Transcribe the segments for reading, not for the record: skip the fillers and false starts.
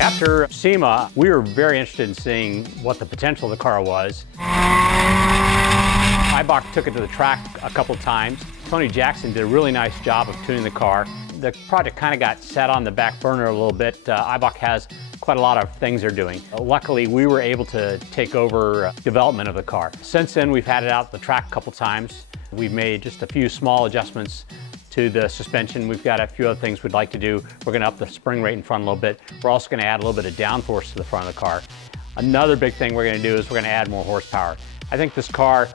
After SEMA, we were very interested in seeing what the potential of the car was. Eibach took it to the track a couple times. Tony Jackson did a really nice job of tuning the car. The project kind of got set on the back burner a little bit. Eibach has quite a lot of things they're doing. Luckily, we were able to take over development of the car. Since then, we've had it out the track a couple times. We've made just a few small adjustments to the suspension. We've got a few other things we'd like to do. We're gonna up the spring rate in front a little bit. We're also gonna add a little bit of downforce to the front of the car. Another big thing we're gonna do is we're gonna add more horsepower. I think this car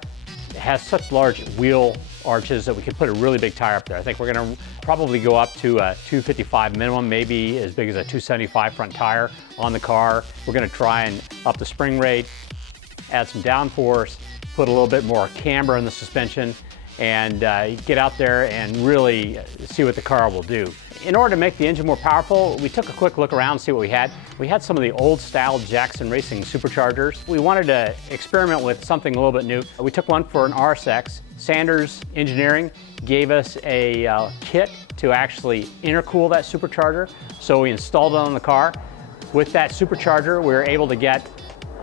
has such large wheel arches that we could put a really big tire up there. I think we're gonna probably go up to a 255 minimum, maybe as big as a 275 front tire on the car. We're gonna try and up the spring rate, add some downforce, put a little bit more camber in the suspension, and get out there and really see what the car will do. In order to make the engine more powerful, we took a quick look around to see what we had. We had some of the old style Jackson Racing superchargers. We wanted to experiment with something a little bit new. We took one for an RSX. Sanders Engineering gave us a kit to actually intercool that supercharger. So we installed it on the car. With that supercharger, we were able to get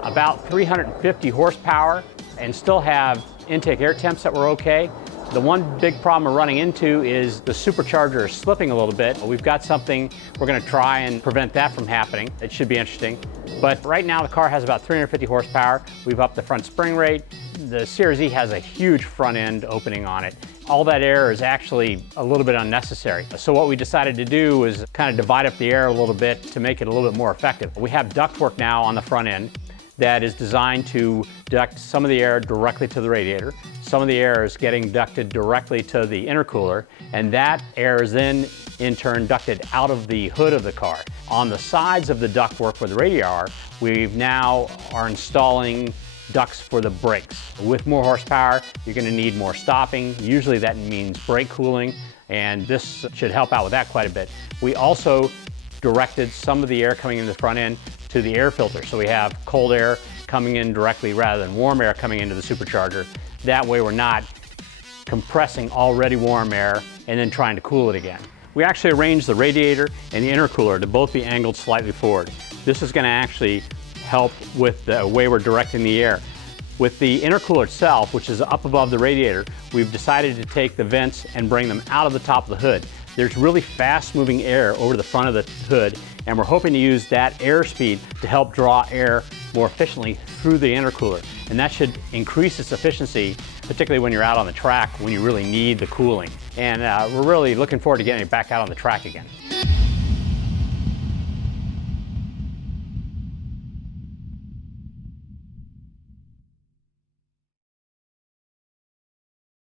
about 350 horsepower and still have intake air temps that were okay. The one big problem we're running into is the supercharger is slipping a little bit. We've got something, we're gonna try and prevent that from happening. It should be interesting. But right now the car has about 350 horsepower. We've upped the front spring rate. The CR-Z has a huge front end opening on it. All that air is actually a little bit unnecessary. So what we decided to do is kind of divide up the air a little bit to make it a little bit more effective. We have ductwork now on the front end that is designed to duct some of the air directly to the radiator. Some of the air is getting ducted directly to the intercooler, and that air is then in turn ducted out of the hood of the car. On the sides of the ductwork where the radiator are, we now are installing ducts for the brakes. With more horsepower, you're going to need more stopping. Usually that means brake cooling, and this should help out with that quite a bit. We also directed some of the air coming in the front end to the air filter. So we have cold air coming in directly rather than warm air coming into the supercharger. That way we're not compressing already warm air and then trying to cool it again. We actually arranged the radiator and the intercooler to both be angled slightly forward. This is going to actually help with the way we're directing the air. With the intercooler itself, which is up above the radiator, we've decided to take the vents and bring them out of the top of the hood. There's really fast moving air over the front of the hood, and we're hoping to use that airspeed to help draw air more efficiently through the intercooler. And that should increase its efficiency, particularly when you're out on the track when you really need the cooling. And we're really looking forward to getting it back out on the track again.